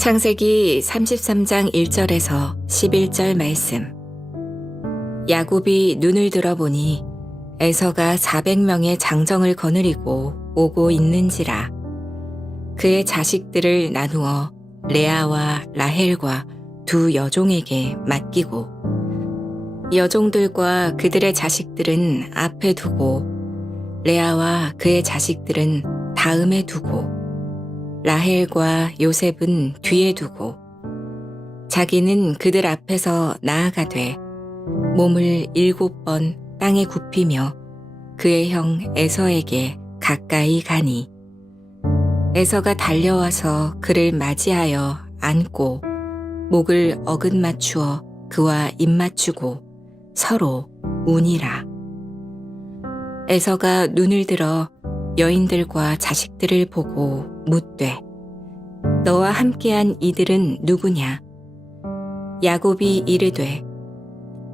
창세기 33장 1절에서 11절 말씀. 야곱이 눈을 들어보니 에서가 400명의 장정을 거느리고 오고 있는지라. 그의 자식들을 나누어 레아와 라헬과 두 여종에게 맡기고 여종들과 그들의 자식들은 앞에 두고 레아와 그의 자식들은 다음에 두고 라헬과 요셉은 뒤에 두고 자기는 그들 앞에서 나아가되 몸을 7번 땅에 굽히며 그의 형 에서에게 가까이 가니 에서가 달려와서 그를 맞이하여 안고 목을 어긋맞추어 그와 입맞추고 서로 우니라. 에서가 눈을 들어 여인들과 자식들을 보고 묻되 너와 함께한 이들은 누구냐? 야곱이 이르되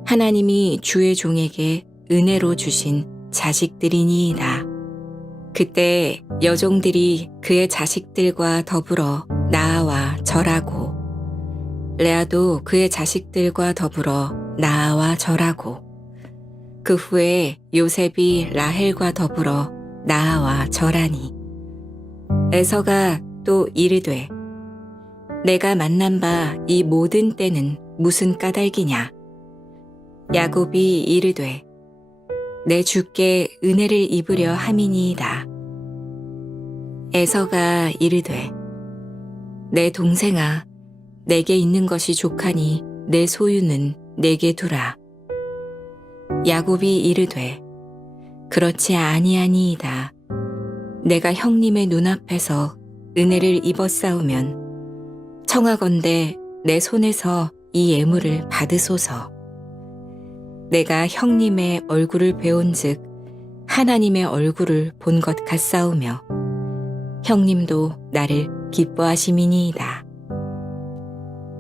하나님이 주의 종에게 은혜로 주신 자식들이니이다. 그때 여종들이 그의 자식들과 더불어 나아와 절하고 레아도 그의 자식들과 더불어 나아와 절하고 그 후에 요셉이 라헬과 더불어 나아와 절하니 에서가 또 이르되 내가 만난 바 이 모든 때는 무슨 까닭이냐? 야곱이 이르되 내 주께 은혜를 입으려 함이니이다. 에서가 이르되 내 동생아 내게 있는 것이 족하니 내 소유는 내게 두라. 야곱이 이르되 그렇지 아니하니이다. 내가 형님의 눈앞에서 은혜를 입었사오면 청하건대 내 손에서 이 예물을 받으소서. 내가 형님의 얼굴을 배운즉 하나님의 얼굴을 본 것 같사오며 형님도 나를 기뻐하심이니이다.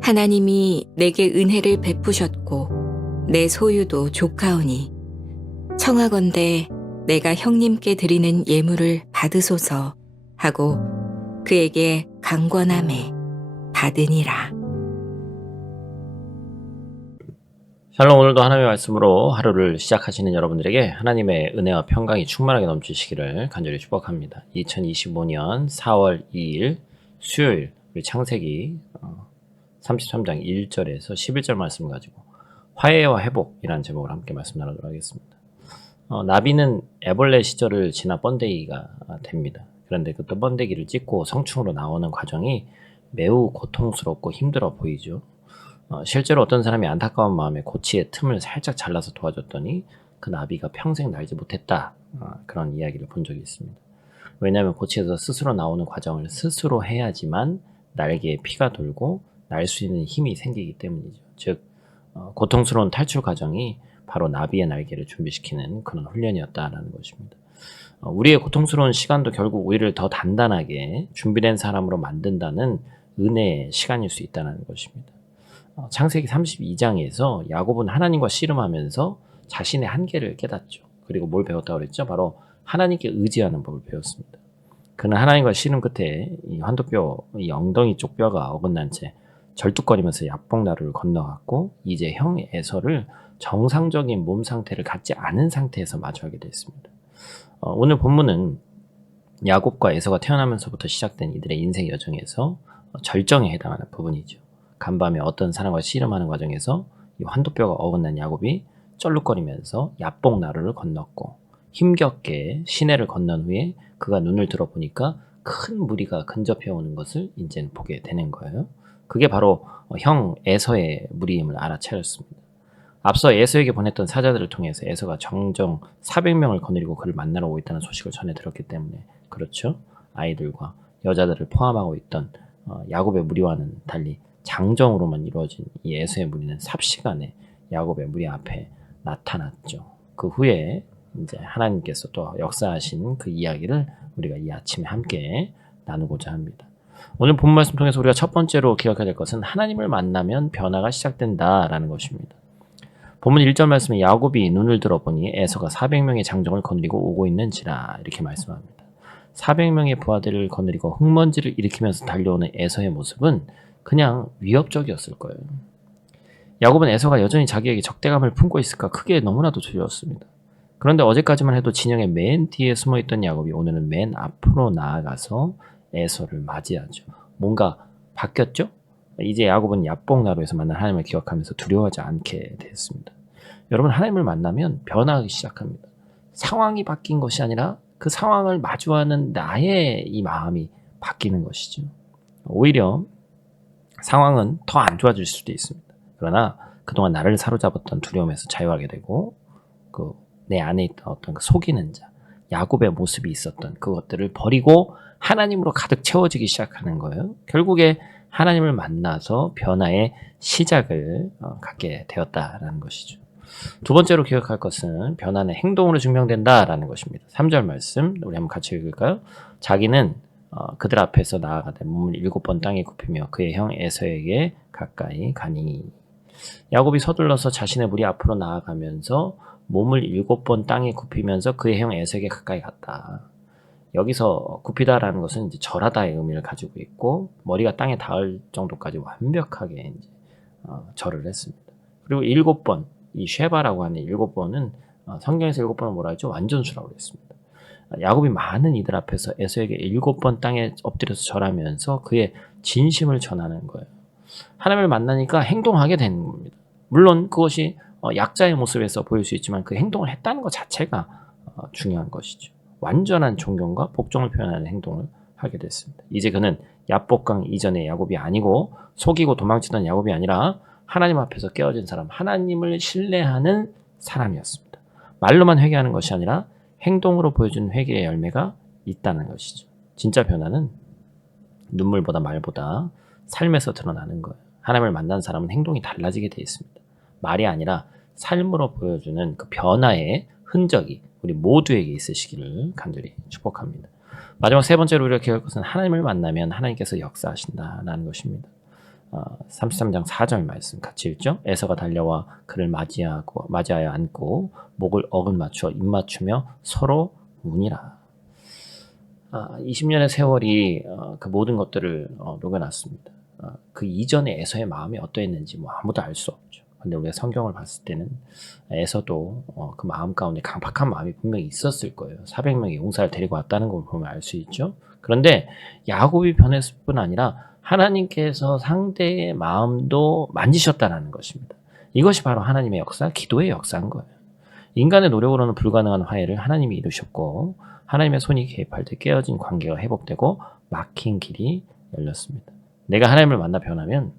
하나님이 내게 은혜를 베푸셨고 내 소유도 족하오니 청하건대 내가 형님께 드리는 예물을 받으소서 하고 그에게 강권하매 받으니라. 샬롬. 오늘도 하나님의 말씀으로 하루를 시작하시는 여러분들에게 하나님의 은혜와 평강이 충만하게 넘치시기를 간절히 축복합니다. 2025년 4월 2일 수요일 우리 창세기 33장 1절에서 11절 말씀을 가지고 화해와 회복이라는 제목으로 함께 말씀 나누도록 하겠습니다. 나비는 애벌레 시절을 지나 번데기가 됩니다. 그런데 그 또 번데기를 찢고 성충으로 나오는 과정이 매우 고통스럽고 힘들어 보이죠. 실제로 어떤 사람이 안타까운 마음에 고치의 틈을 살짝 잘라서 도와줬더니 그 나비가 평생 날지 못했다. 그런 이야기를 본 적이 있습니다. 왜냐하면 고치에서 스스로 나오는 과정을 스스로 해야지만 날개에 피가 돌고 날 수 있는 힘이 생기기 때문이죠. 즉 고통스러운 탈출 과정이 바로 나비의 날개를 준비시키는 그런 훈련이었다라는 것입니다. 우리의 고통스러운 시간도 결국 우리를 더 단단하게 준비된 사람으로 만든다는 은혜의 시간일 수 있다는 것입니다. 창세기 32장에서 야곱은 하나님과 씨름하면서 자신의 한계를 깨닫죠. 그리고 뭘 배웠다고 그랬죠? 바로 하나님께 의지하는 법을 배웠습니다. 그는 하나님과 씨름 끝에 이 환도뼈, 이 엉덩이 쪽 뼈가 어긋난 채 절뚝거리면서 야복나루를 건너갔고 이제 형 에서를 정상적인 몸 상태를 갖지 않은 상태에서 마주하게 됐습니다. 오늘 본문은 야곱과 에서가 태어나면서부터 시작된 이들의 인생 여정에서 절정에 해당하는 부분이죠. 간밤에 어떤 사람과 씨름하는 과정에서 이 환도뼈가 어긋난 야곱이 쩔룩거리면서 야복나루를 건넜고 힘겹게 시내를 건넌 후에 그가 눈을 들어보니까 큰 무리가 근접해 오는 것을 이제는 보게 되는 거예요. 그게 바로 형 에서의 무리임을 알아차렸습니다. 앞서 에서에게 보냈던 사자들을 통해서 에서가 정정 400명을 거느리고 그를 만나러 오고 있다는 소식을 전해 들었기 때문에 그렇죠. 아이들과 여자들을 포함하고 있던 야곱의 무리와는 달리 장정으로만 이루어진 이 에서의 무리는 삽시간에 야곱의 무리 앞에 나타났죠. 그 후에 이제 하나님께서 또 역사하신 그 이야기를 우리가 이 아침에 함께 나누고자 합니다. 오늘 본 말씀 통해서 우리가 첫 번째로 기억해야 될 것은 하나님을 만나면 변화가 시작된다라는 것입니다. 본문 1절 말씀에 야곱이 눈을 들어보니 에서가 400명의 장정을 거느리고 오고 있는지라 이렇게 말씀합니다. 400명의 부하들을 거느리고 흙먼지를 일으키면서 달려오는 에서의 모습은 그냥 위협적이었을 거예요. 야곱은 에서가 여전히 자기에게 적대감을 품고 있을까 크게 너무나도 두려웠습니다. 그런데 어제까지만 해도 진영의 맨 뒤에 숨어있던 야곱이 오늘은 맨 앞으로 나아가서 에서를 맞이하죠. 뭔가 바뀌었죠? 이제 야곱은 야복나루에서 만난 하나님을 기억하면서 두려워하지 않게 됐습니다. 여러분, 하나님을 만나면 변화하기 시작합니다. 상황이 바뀐 것이 아니라 그 상황을 마주하는 나의 이 마음이 바뀌는 것이죠. 오히려 상황은 더 안 좋아질 수도 있습니다. 그러나 그동안 나를 사로잡았던 두려움에서 자유하게 되고 내 안에 있던 어떤 그 속이는 자, 야곱의 모습이 있었던 그것들을 버리고 하나님으로 가득 채워지기 시작하는 거예요. 결국에 하나님을 만나서 변화의 시작을 갖게 되었다라는 것이죠. 두 번째로 기억할 것은 변화는 행동으로 증명된다라는 것입니다. 3절 말씀 우리 한번 같이 읽을까요? 자기는 그들 앞에서 나아가되 몸을 7번 땅에 굽히며 그의 형 에서에게 가까이 가니. 야곱이 서둘러서 자신의 무리 앞으로 나아가면서 몸을 7번 땅에 굽히면서 그의 형 에서에게 가까이 갔다. 여기서 굽히다라는 것은 이제 절하다의 의미를 가지고 있고 머리가 땅에 닿을 정도까지 완벽하게 이제 절을 했습니다. 그리고 7번, 이 쉐바라고 하는 7번은 성경에서 7번은 뭐라 하죠? 완전수라고 했습니다. 야곱이 많은 이들 앞에서 에서에게 7번 땅에 엎드려서 절하면서 그의 진심을 전하는 거예요. 하나님을 만나니까 행동하게 되는 겁니다. 물론 그것이 약자의 모습에서 보일 수 있지만 그 행동을 했다는 것 자체가 중요한 것이죠. 완전한 존경과 복종을 표현하는 행동을 하게 됐습니다. 이제 그는 야복강 이전의 야곱이 아니고 속이고 도망치던 야곱이 아니라 하나님 앞에서 깨어진 사람, 하나님을 신뢰하는 사람이었습니다. 말로만 회개하는 것이 아니라 행동으로 보여주는 회개의 열매가 있다는 것이죠. 진짜 변화는 눈물보다 말보다 삶에서 드러나는 거예요. 하나님을 만난 사람은 행동이 달라지게 되어 있습니다. 말이 아니라 삶으로 보여주는 그 변화의 흔적이 우리 모두에게 있으시기를 간절히 축복합니다. 마지막 세 번째로 우리가 기억할 것은 하나님을 만나면 하나님께서 역사하신다라는 것입니다. 33장 4절 말씀 같이 읽죠. 에서가 달려와 그를 맞이하여 안고 목을 어긋 맞추어 입 맞추며 서로 우니라. 20년의 세월이 그 모든 것들을 녹여놨습니다. 그 이전에 에서의 마음이 어떠했는지 아무도 알 수 없죠. 근데 우리가 성경을 봤을 때는 에서도 그 마음 가운데 강팍한 마음이 분명히 있었을 거예요. 400명의 용사를 데리고 왔다는 걸 보면 알 수 있죠. 그런데 야곱이 변했을 뿐 아니라 하나님께서 상대의 마음도 만지셨다는 것입니다. 이것이 바로 하나님의 역사, 기도의 역사인 거예요. 인간의 노력으로는 불가능한 화해를 하나님이 이루셨고 하나님의 손이 개입할 때 깨어진 관계가 회복되고 막힌 길이 열렸습니다. 내가 하나님을 만나 변하면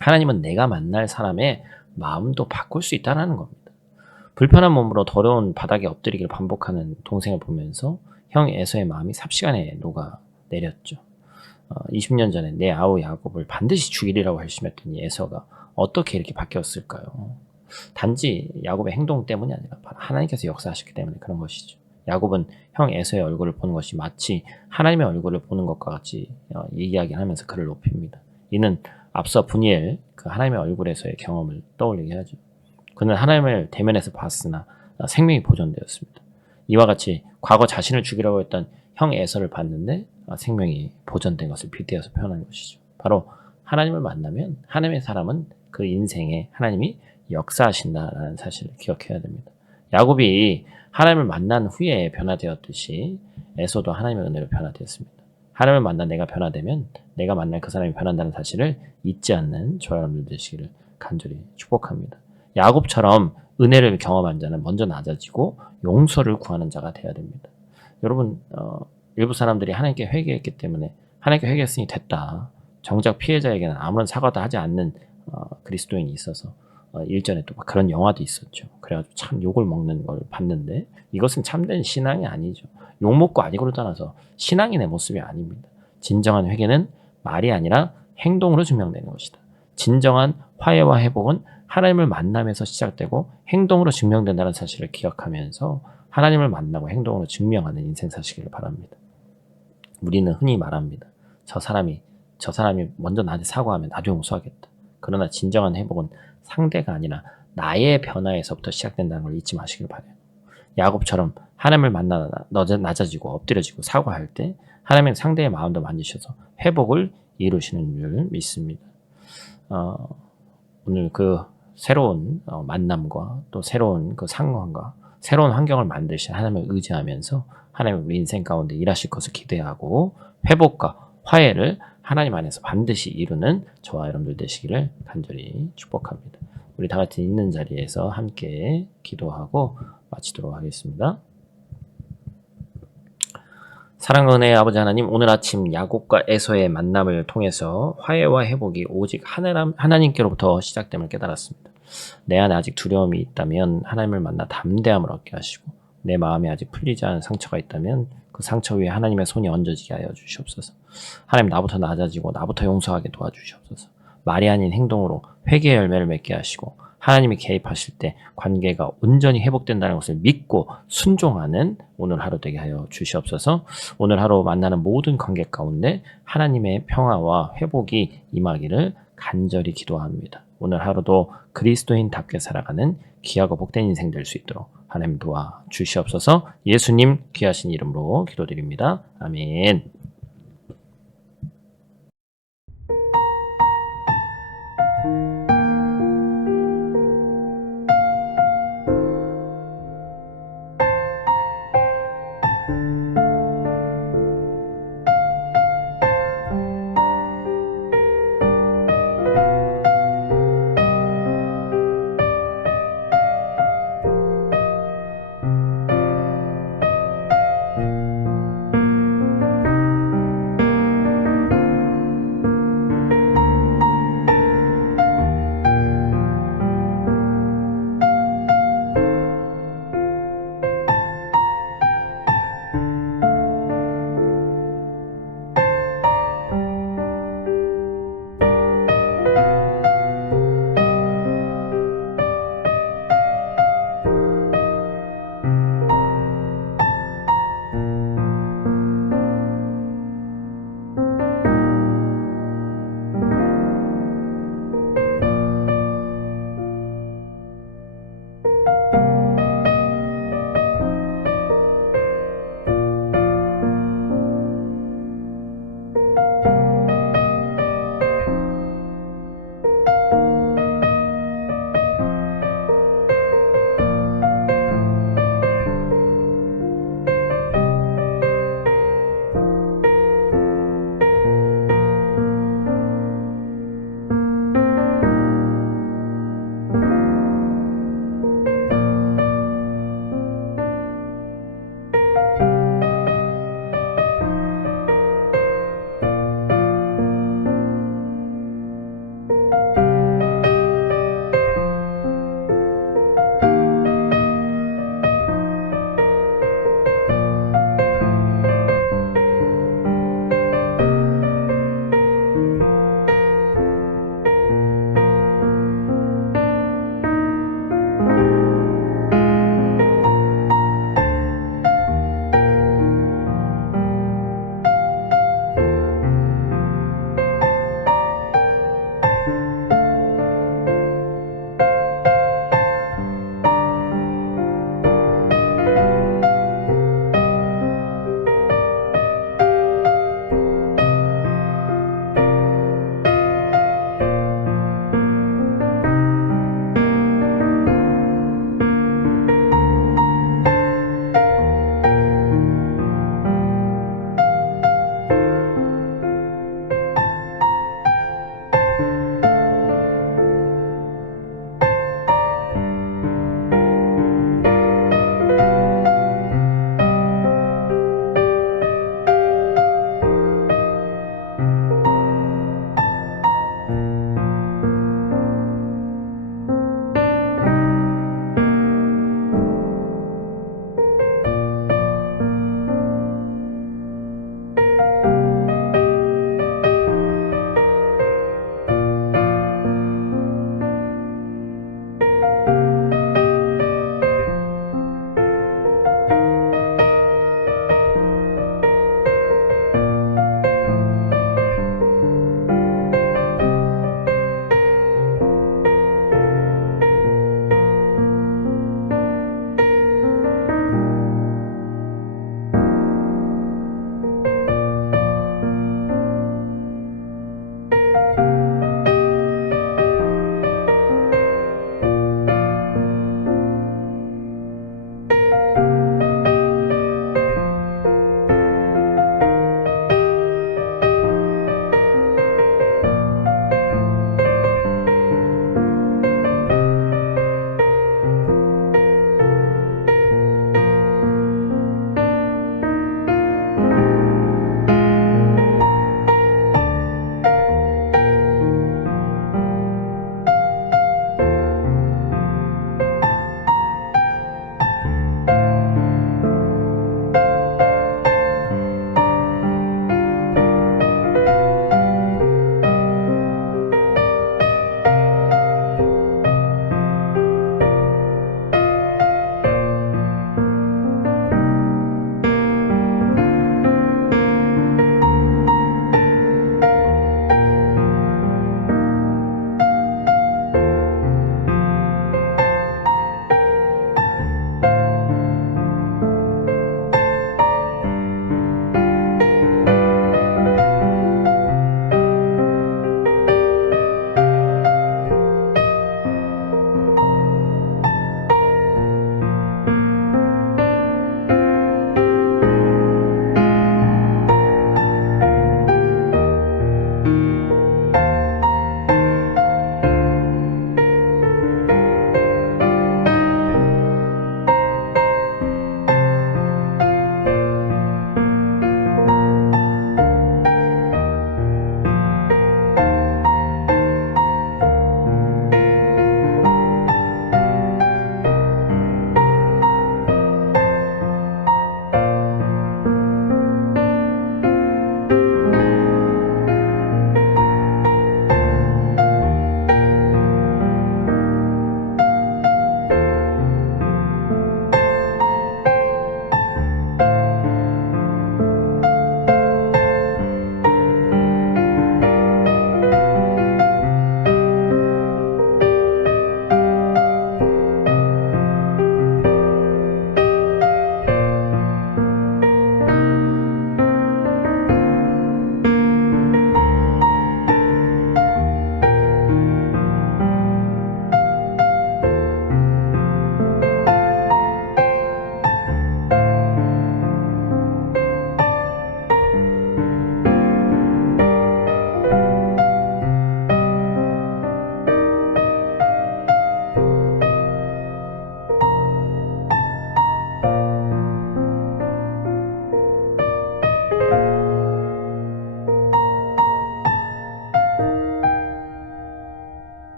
하나님은 내가 만날 사람의 마음도 바꿀 수 있다는 겁니다. 불편한 몸으로 더러운 바닥에 엎드리기를 반복하는 동생을 보면서 형 에서의 마음이 삽시간에 녹아내렸죠. 20년 전에 내 아우 야곱을 반드시 죽이리라고 결심했던 이 에서가 어떻게 이렇게 바뀌었을까요? 단지 야곱의 행동 때문이 아니라 바로 하나님께서 역사하셨기 때문에 그런 것이죠. 야곱은 형 에서의 얼굴을 보는 것이 마치 하나님의 얼굴을 보는 것과 같이 이야기하면서 그를 높입니다. 이는 앞서 분이엘 그 하나님의 얼굴에서의 경험을 떠올리게 하죠. 그는 하나님을 대면에서 봤으나 생명이 보존되었습니다. 이와 같이 과거 자신을 죽이라고 했던 형 에서를 봤는데 생명이 보존된 것을 빗대어서 표현한 것이죠. 바로 하나님을 만나면 하나님의 사람은 그 인생에 하나님이 역사하신다라는 사실을 기억해야 됩니다. 야곱이 하나님을 만난 후에 변화되었듯이 에서도 하나님의 은혜로 변화되었습니다. 하나님을 만나 내가 변화되면 내가 만날 그 사람이 변한다는 사실을 잊지 않는 저와 여러분들 되시기를 간절히 축복합니다. 야곱처럼 은혜를 경험한 자는 먼저 낮아지고 용서를 구하는 자가 되어야 됩니다. 여러분 일부 사람들이 하나님께 회개했기 때문에 하나님께 회개했으니 됐다. 정작 피해자에게는 아무런 사과도 하지 않는 그리스도인이 있어서 일전에 또 그런 영화도 있었죠. 그래가지고 참 욕을 먹는 걸 봤는데 이것은 참된 신앙이 아니죠. 욕 먹고 아니고를 떠나서 신앙인의 모습이 아닙니다. 진정한 회개는 말이 아니라 행동으로 증명되는 것이다. 진정한 화해와 회복은 하나님을 만나면서 시작되고 행동으로 증명된다는 사실을 기억하면서 하나님을 만나고 행동으로 증명하는 인생 사시기를 바랍니다. 우리는 흔히 말합니다. 저 사람이 먼저 나한테 사과하면 나도 용서하겠다. 그러나 진정한 회복은 상대가 아니라 나의 변화에서부터 시작된다는 걸 잊지 마시길 바라요. 야곱처럼 하나님을 만나 낮아지고 엎드려지고 사과할 때 하나님은 상대의 마음도 만지셔서 회복을 이루시는 줄 믿습니다. 오늘 그 새로운 만남과 또 새로운 그 상황과 새로운 환경을 만드신 하나님을 의지하면서 하나님 우리 인생 가운데 일하실 것을 기대하고 회복과 화해를 하나님 안에서 반드시 이루는 저와 여러분들 되시기를 간절히 축복합니다. 우리 다 같이 있는 자리에서 함께 기도하고 마치도록 하겠습니다. 사랑과 은혜의 아버지 하나님, 오늘 아침 야곱과 에서의 만남을 통해서 화해와 회복이 오직 하나님께로부터 시작됨을 깨달았습니다. 내 안에 아직 두려움이 있다면 하나님을 만나 담대함을 얻게 하시고, 내 마음에 아직 풀리지 않은 상처가 있다면 그 상처 위에 하나님의 손이 얹어지게 하여 주시옵소서. 하나님, 나부터 낮아지고 나부터 용서하게 도와주시옵소서. 말이 아닌 행동으로 회개의 열매를 맺게 하시고, 하나님이 개입하실 때 관계가 온전히 회복된다는 것을 믿고 순종하는 오늘 하루 되게 하여 주시옵소서. 오늘 하루 만나는 모든 관계 가운데 하나님의 평화와 회복이 임하기를 간절히 기도합니다. 오늘 하루도 그리스도인답게 살아가는 귀하고 복된 인생 될 수 있도록 하나님 도와 주시옵소서. 예수님 귀하신 이름으로 기도드립니다. 아멘.